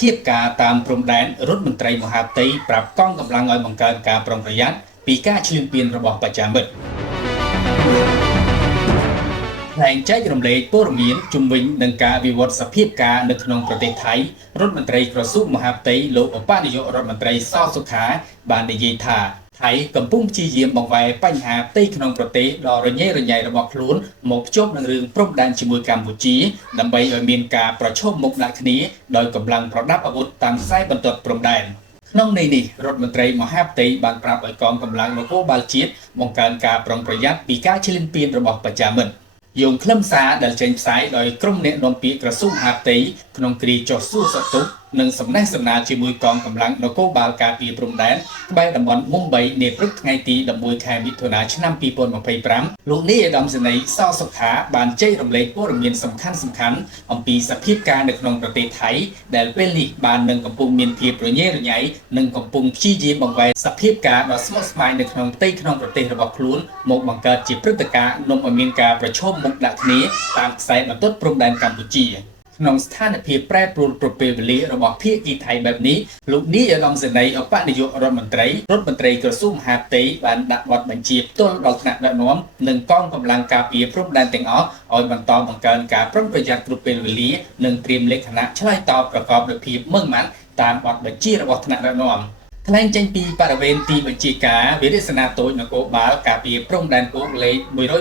ភាពការតាមព្រំដែនរដ្ឋមន្ត្រីមហាផ្ទៃប្រាប់កងកម្លាំងឲ្យបង្កើនការប្រុងប្រយ័ត្នពីការឈ្លានពានរបស់បច្ចាមិត្តថ្លែងចែករំលែកព័ត៌មានជំវិញនឹងការវិវត្តសភាពការនៅក្នុងប្រទេសថៃរដ្ឋមន្ត្រីក្រសួងមហាផ្ទៃលោកឧបនាយករដ្ឋមន្ត្រីសសុខាបាននិយាយថាថៃកំពុងព្យាយាមបង្វែរបញ្ហាផ្ទៃក្នុងប្រទេសដ៏រញ៉េរញ៉ៃរបស់ខ្លួនមកភ្ជាប់នឹងរឿងព្រំដែនជាមួយកម្ពុជាដើម្បីឲ្យមានការប្រឈមមុខដាក់គ្នាដោយកម្លាំងប្រដាប់អាវុធតាមខ្សែបន្ទាត់ព្រំដែនក្នុងន័យនេះរដ្ឋមន្ត្រីមហាផ្ទៃបានប្រាប់ឲ្យកងកម្លាំងនគរបាលជាតិបង្កើនការប្រុងប្រយ័ត្នពីការឈ្លានពានរបស់បច្ចាមិត្តយោងខ្លឹមសារដែលចេញផ្សាយដោយក្រុមអ្នកនាំពាក្យក្រសួងមហាផ្ទៃក្នុងគ្រាចុះសួរសុខទុក្ខនិងសំណេះសំណាលជាមួយកងកម្លាំងនគរបាលការពារព្រំដែនក្បែរតំបន់មុំបីនាព្រឹកថ្ងៃទី11ខែមិថុនាឆ្នាំ2025លោកនាយឧត្តមសេនីយ៍សសុខាបានចែករំលែកព័ត៌មានសំខាន់អំពីសភាពការនៅក្នុងប្រទេសថៃដែលពេលនេះបាននឹងកំពុងមានភាពរញ៉េរញ៉ៃនិងកំពុងព្យាយាមបង្វែរសភាពការដ៏ស្មុគស្មាញនៅក្នុងផ្ទៃក្នុងប្រទេសរបស់ខ្លួនមកបង្កើតជាព្រឹត្តិការណ៍នាំឲ្យមានការប្រឈមមុខដាក់គ្នាតាមខ្សែបន្ទាត់ព្រំដែនកម្ពុជាក្នុងស្ថានភាពប្រែប្រួលប្រពេលវេលារបស់ភាគីថៃបែបនេះលោកនាយឧត្តមសេនីយ៍ឧបនាយករដ្ឋមន្ត្រីក្រសួងមហាផ្ទៃបានដាក់បទបញ្ជាផ្ទាល់ដល់ថ្នាក់ដឹកនាំនិងកងកម្លាំងការពារព្រំដែនទាំងអស់ឲ្យបន្តបង្កើនការប្រុងប្រយ័ត្នគ្រប់ពេលវេលានិងត្រៀមលក្ខណៈឆ្លើយតបប្រកបដោយភាពម៉ឺងម៉ាត់តាមបទបញ្ជារបស់ថ្នាក់ដឹកនាំថ្លែងចេញពីបរិវេណទីបញ្ជាការវិរិសនាតូចនគរបាលការពារព្រំដែនគោកលេខ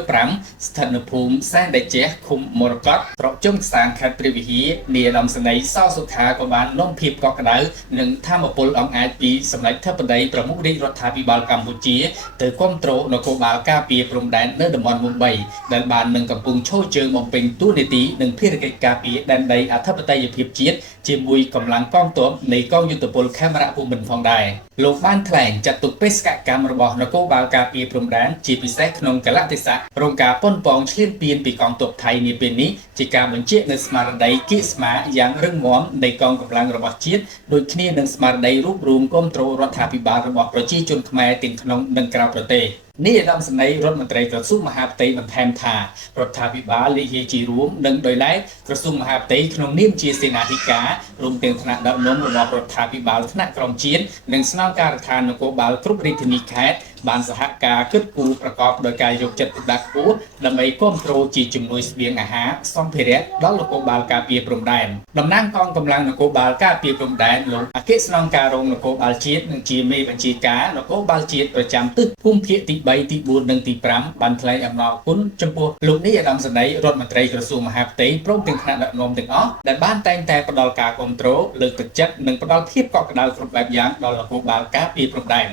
105ស្ថិតនៅភូមិសែនដេជះឃុំមរកតស្រុកជុំខ្សាងខេត្តព្រះវិហារនាយឧត្តមសេនីយ៍សសុខាក៏បាននាំភាពកក់ក្ដៅនិងធម៌ពលអង្គអាចពីសម្ដេចធិបតីប្រមុខរាជរដ្ឋាភិបាលកម្ពុជាទៅគ្រប់គ្រងនគរបាលការពារព្រំដែននៅតំបន់មុំបីដែលបាននឹងកំពុងឈរជើងបំពេញតួនាទីនិងភារកិច្ចការពារដែនដីអធិបតេយ្យភាពជាតិជាមួយកម្លាំងកងទ័ពនៃកងយុទ្ធពលខេមរៈភូមិន្ទផងដែរលោកបានថ្លែងចាត់ទុកបេសកកម្មរបស់នគរបាលការពារព្រំដែនជាពិសេសក្នុងកលៈទេសៈរងការប៉ុនប៉ងឈ្លានពានពីកងទ័ពថៃនាពេលនេះជាការបញ្ជាក់នូវស្មារតីគៀកស្មារយ៉ាងរឹងមាំនៃកងកម្លាំងរបស់ជាតិដូចគ្នានឹងស្មារតីរួបរวมគាំទ្ររដ្ឋាភិបាលរបស់ប្រជាជនខ្មែរទាំងក្នុងនិងក្រៅប្រទេសនាយឧត្តមសេនីយ៍រដ្ឋមន្ត្រីក្រសួងមហាផ្ទៃបន្ថែមថារដ្ឋាភិបាលនិយាយជារួមនិងដោយឡែកក្រសួងមហាផ្ទៃក្នុងនាមជាសេនាធិការរួមទាំងថ្នាក់ដឹកនាំរបស់រដ្ឋាភិបាលថ្នាក់ក្រោមជាតិនិងស្នងការដ្ឋាននគរបាលគ្រប់រាជធានីខេត្តបានសហការគិតគូរប្រកបដោយការយកចិត្តទុកដាក់ខ្ពស់ដើម្បីគាំទ្រជាជំនួយស្បៀងអាហារសម្ភារៈដល់នគរបាលការពារព្រំដែនតំណាងកងកម្លាំងនគរបាលការពារព្រំដែនលោកអគ្គស្នងការរងនគរបាលជាតិនិងជាមេបញ្ជាការនគរបាលជាតិប្រចាំទិសភូមិភាគទី3ទី4និងទី5បានថ្លែងអំណរគុណចំពោះលោកនាយឧត្តមសេនីយ៍រដ្ឋមន្ត្រីក្រសួងមហាផ្ទៃព្រមទាំងថ្នាក់ដឹកនាំទាំងអស់ដែលបានតែងតែផ្ដល់ការគាំទ្រលើកទឹកចិត្តនិងផ្ដល់ភាពកក់ក្ដៅគ្រប់បែបយ៉ាងដល់នគរបាលការពារព្រំដែន